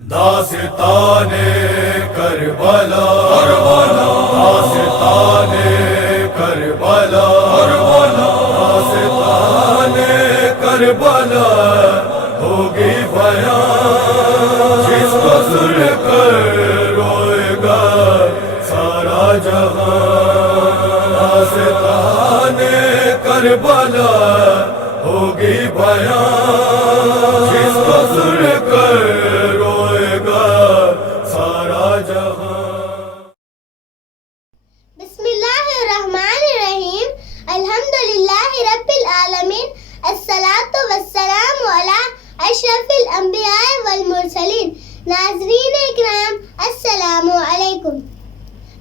داستانے کربلا داستانے کربلا داستانے کربلا ہوگی بیان جس کو سن کر روئے گا سارا جہاں داستانے کربلا ہوگی بیان جس کو سن کر بسم اللہ الرحمن الرحیم الحمدللہ رب العالمین الصلاۃ والسلام علی اشرف الانبیاء والمرسلین. ناظرین اکرام السلام علیکم.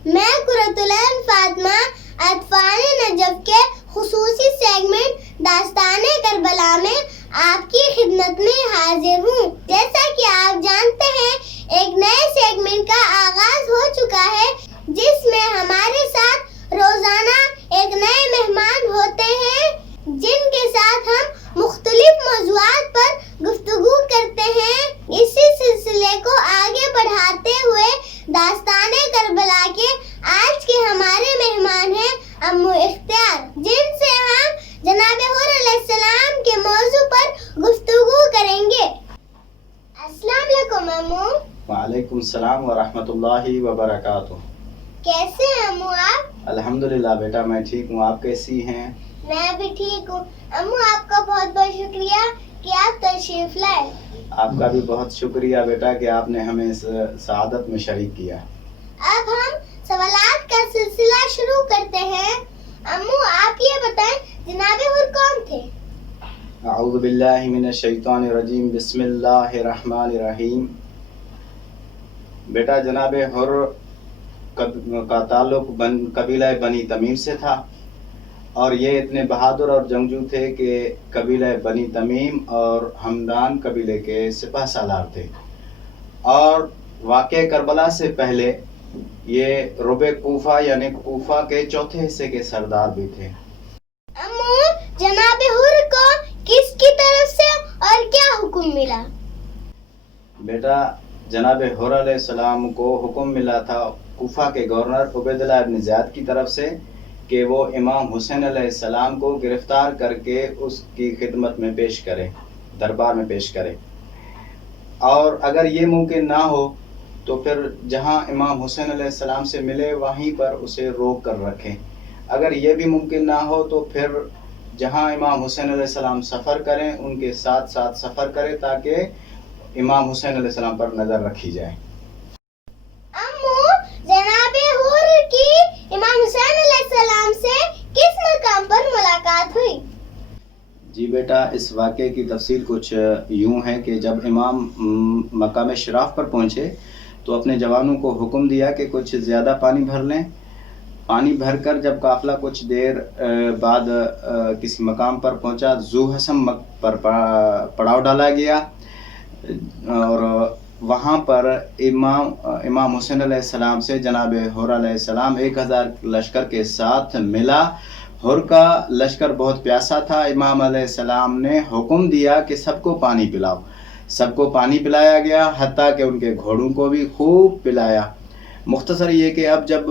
میں قرۃ العین فاطمہ اطفال نجف کے خصوصی سیگمنٹ داستان کربلا میں آپ کی خدمت میں حاضر ہوں. جیسا کہ آپ جانتے ہیں ایک نئے سیگمنٹ کا آغاز ہو چکا ہے جس میں ہمارے ساتھ روزانہ ایک نئے مہمان ہوتے ہیں جن کے ساتھ ہم مختلف موضوعات پر گفتگو کرتے ہیں. اسی سلسلے کو آگے بڑھاتے ہوئے داستان کربلا کے آج کے ہمارے مہمان ہیں امو اختیار، جن سے ہم جناب حور علیہ السلام کے موضوع پر گفتگو کریں گے. السلام علیکم امو. وعلیکم السلام ورحمۃ اللہ وبرکاتہ. کیسے ہیں امو آپ؟ الحمدللہ بیٹا میں ٹھیک ہوں، آپ کیسی ہیں؟ میں بھی ٹھیک ہوں. امو آپ کا بہت بہت شکریہ کہ آپ تشریف لائے. آپ کا بھی بہت شکریہ بیٹا کہ آپ نے ہمیں اس سعادت میں شریک کیا. اب ہم سوالات کا سلسلہ شروع کرتے ہیں. امو آپ یہ بتائیں جناب حور کون تھے؟ اعوذ باللہ من الشیطان الرجیم، بسم اللہ الرحمن الرحیم. بیٹا جناب حر کا تعلق قبیلہ بنی تمیم سے تھا، اور یہ اتنے بہادر اور جنگجو تھے کہ قبیلہ بنی تمیم اور ہمدان قبیلے کے سپہ سالار تھے، اور واقع کربلا سے پہلے یہ ربع کوفہ یعنی کوفہ کے چوتھے حصے کے سردار بھی تھے. امو جناب حور کو کس کی طرف سے اور کیا حکم ملا؟ بیٹا جناب حر علیہ السلام کو حکم ملا تھا کوفہ کے گورنر عبیداللہ ابن زیاد کی طرف سے کہ وہ امام حسین علیہ السلام کو گرفتار کر کے اس کی خدمت میں پیش کرے، دربار میں پیش کرے، اور اگر یہ ممکن نہ ہو تو پھر جہاں امام حسین علیہ السلام سے ملے وہیں پر اسے روک کر رکھیں. اگر یہ بھی ممکن نہ ہو تو پھر جہاں امام حسین علیہ السلام سفر کریں ان کے ساتھ ساتھ سفر کرے تاکہ امام حسین علیہ السلام پر نظر رکھی جائے. امو جناب حور کی امام حسین علیہ السلام سے کس مقام پر ملاقات ہوئی؟ جی بیٹا اس واقعے کی تفصیل کچھ یوں ہے کہ جب امام مقام شراف پر پہنچے تو اپنے جوانوں کو حکم دیا کہ کچھ زیادہ پانی بھر لیں. پانی بھر کر جب قافلہ کچھ دیر بعد کسی مقام پر پہنچا، ذو حسم پر پڑاؤ ڈالا گیا، اور وہاں پر امام حسین علیہ السلام سے جناب حر علیہ السلام 1000 لشکر کے ساتھ ملا. حر کا لشکر بہت پیاسا تھا. امام علیہ السلام نے حکم دیا کہ سب کو پانی پلاؤ. سب کو پانی پلایا گیا، حتیٰ کہ ان کے گھوڑوں کو بھی خوب پلایا. مختصر یہ کہ اب جب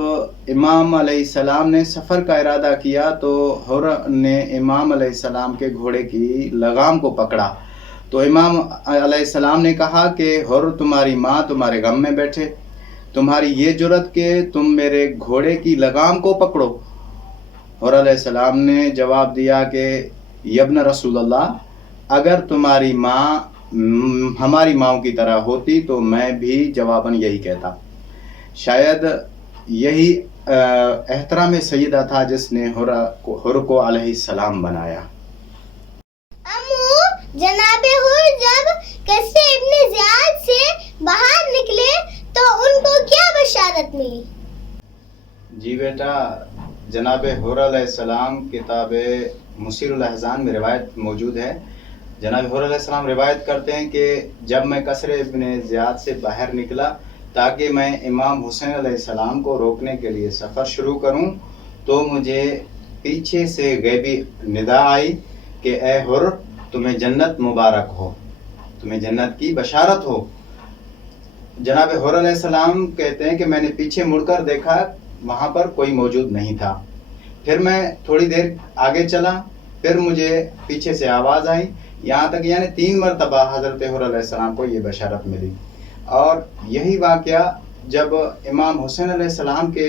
امام علیہ السلام نے سفر کا ارادہ کیا تو حر نے امام علیہ السلام کے گھوڑے کی لگام کو پکڑا. تو امام علیہ السلام نے کہا کہ حر تمہاری ماں تمہارے غم میں بیٹھے، تمہاری یہ جرت کہ تم میرے گھوڑے کی لگام کو پکڑو. حر علیہ السلام نے جواب دیا کہ یبن رسول اللہ، اگر تمہاری ماں ہماری ماؤں کی طرح ہوتی تو میں بھی جواباً یہی کہتا. شاید یہی احترام سیدہ تھا جس نے حر کو علیہ السلام بنایا. امو جناب حور جب قصر ابن زیاد سے باہر نکلے تو ان کو کیا بشارت ملی؟ جی بیٹا جناب حر علیہ السلام کتاب مسیر الاحزان میں روایت موجود ہے. جناب حر علیہ السلام روایت کرتے ہیں کہ جب میں قصر ابن زیاد سے باہر نکلا تاکہ میں امام حسین علیہ السلام کو روکنے کے لیے سفر شروع کروں تو مجھے پیچھے سے غیبی ندا آئی کہ اے حر تمہیں جنت مبارک ہو، تمہیں جنت کی بشارت ہو. जनाब हुर अलैहिस्सलाम कहते हैं कि मैंने पीछे मुड़कर देखा, वहाँ पर कोई मौजूद नहीं था। फिर मैं थोड़ी देर आगे चला, फिर मुझे पीछे से आवाज़ आई, यहाँ तक यानी 3 मरतबा हज़रत हुर अलैहिस्सलाम को ये बशारत मिली। और यही वाक़या जब इमाम हुसैन अलैहिस्सलाम के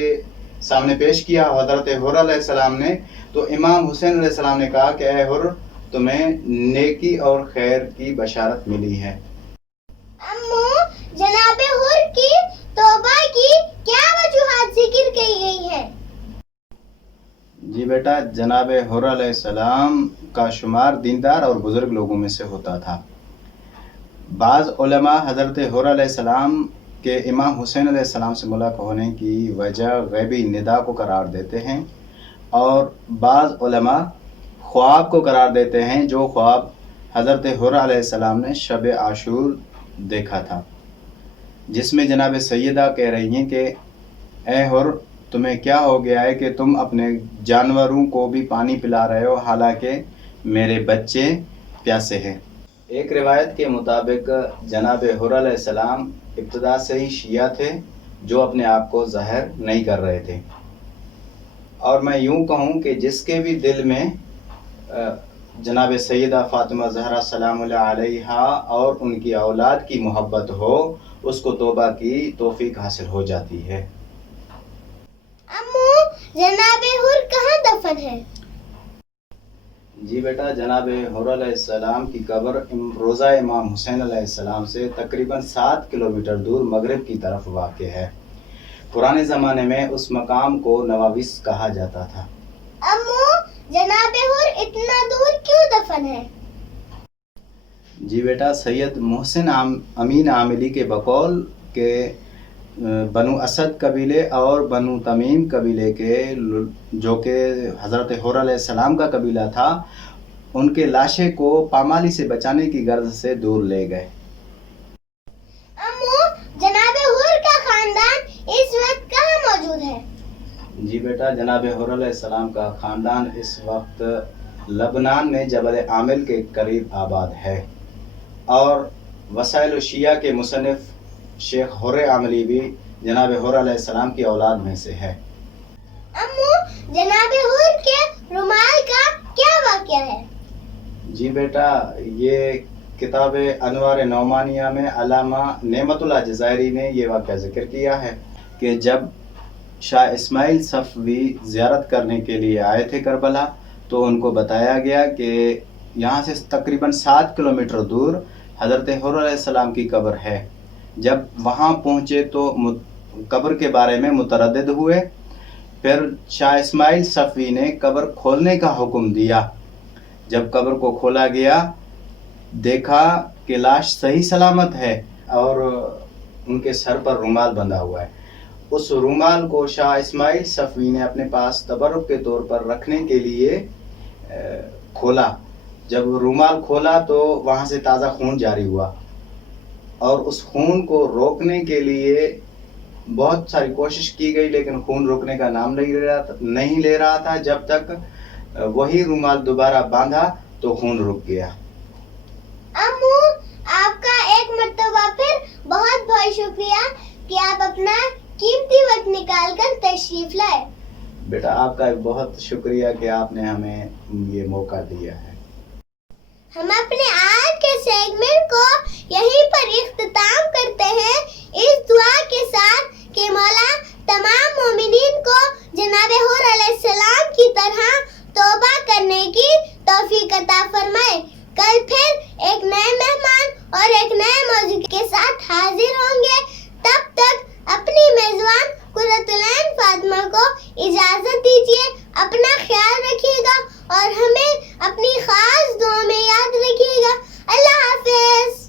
सामने पेश किया हज़रत हुर अलैहिस्सलाम ने, तो इमाम हुसैन अलैहिस्सलाम ने कहा कि ए हुर, तुम्हें नेकी और खैर की बशारत मिली है। अम्मू, जनाब हुर की तौबा की क्या वजूहात जिक्र की गई है? जी बेटा, जनाब हुर अलैहिस्सलाम का शुमार दीनदार और बुज़ुर्ग लोगों में से होता था। बाज़ उलमा हज़रत हुर अलैहिस्सलाम के इमाम हुसैन अलैहिस्सलाम से मुलाक़ात होने की वजह गैबी निदा को करार देते हैं, और बाज़ उलमा ख्वाब को करार देते हैं, जो ख्वाब हज़रत हुर अलैहिस्सलाम ने शब आशूर देखा था, जिसमें जनाब सैयदा कह रही हैं कि ए हुर, तुम्हें क्या हो गया है कि तुम अपने जानवरों को भी पानी पिला रहे हो, हालांकि मेरे बच्चे प्यासे हैं। एक रिवायत के मुताबिक जनाब हुर अलैहिस्सलाम इब्तिदा से ही शिया थे, जो अपने आप को ज़ाहिर नहीं कर रहे थे। और मैं यूँ कहूँ कि जिसके भी दिल में जनाब सैयदा फ़ातिमा ज़हरा सलामुल्लाह अलैहा और उनकी औलाद की मोहब्बत हो, उसको तौबा की तौफीक हासिल हो जाती है। अम्मू, जनाब हुर कहाँ दफन है? जी बेटा, जनाब हुर अलैहिस्सलाम की कब्र रोज़ा इमाम हुसैन अलैहिस्सलाम से तकरीबन 7 किलोमीटर दूर मगरिब की तरफ वाक़ है। पुराने ज़माने में उस मकाम को नवाबिस कहा जाता था। अम्मू, जनाब हुर इतना दूर क्यों दफन है? जी बेटा, सैयद मोहसिन अमीन आमिली के बकौल के बनु असद कबीले और बनु तमीम कबीले के, जो कि हज़रत हुर अलैहिस्सलाम का कबीला था, उनके लाशे को पामाली से बचाने की गर्ज से दूर ले गए। अम्मू, जनाब हुर का खानदान इस वक्त कहाँ मौजूद है? जी बेटा, जनाब हुर अलैहिस्सलाम का ख़ानदान इस वक्त लबनान में जबल आमिल के करीब आबाद है, और वसाइल शिया के मुसन्निफ शेख हुर आमिली भी जनाब हुर अलैहिस्सलाम की औलाद में से है। अम्मू, जनाब हुर के रुमाल का क्या वाक़या है? जी बेटा, ये किताब अनवार नौमानिया में अल्लामा नेमतुल्लाह जज़ायरी ने ये वाक़या ज़िक्र किया है कि जब शाह इस्माइल सफ़वी ज़ियारत करने के लिए आए थे करबला, तो उनको बताया गया कि यहाँ से तकरीबन 7 किलोमीटर दूर हज़रत हुर अलैहिस्सलाम की कब्र है। जब वहाँ पहुँचे तो कब्र के बारे में मुतरद्दिद हुए। फिर शाह इस्माइल सफ़वी ने कब्र खोलने का हुक्म दिया। जब कब्र को खोला गया, देखा कि लाश सही सलामत है और उनके सर पर रुमाल बंधा हुआ है। उस रुमाल को शाह इस्माइल सफ़वी ने अपने पास तबरुक के तौर पर रखने के लिए खोला। जब रुमाल खोला तो वहाँ से ताज़ा खून जारी हुआ, और उस खून को रोकने के लिए बहुत सारी कोशिश की गई, लेकिन खून रुकने का नाम नहीं ले रहा था। जब तक वही रुमाल दोबारा बांधा तो खून रुक गया। अम्मू, आपका एक मर्तबा फिर बहुत बहुत शुक्रिया कि आप अपना कीमती वक्त निकाल कर तशरीफ लाए। बेटा, आपका बहुत शुक्रिया कि आपने हमें ये मौका दिया है। हम अपने आज के सेगमेंट को यहीं पर इख्तिताम करते हैं, इस दुआ के साथ कि मौला तमाम मोमिनीन को जनाब हुर अलैहिस्सलाम की तरह तौबा करने की तौफीक अता फरमाए। कल फिर एक नए मेहमान और एक नए मौजू के साथ हाजिर होंगे। तब तक अपनी मेजबान कुर्रतुल ऐन फातिमा को इजाजत दीजिए। अपना ख्याल रखिएगा और हमें अपनी खास दुआ में याद रखिएगा। अल्लाह हाफिज।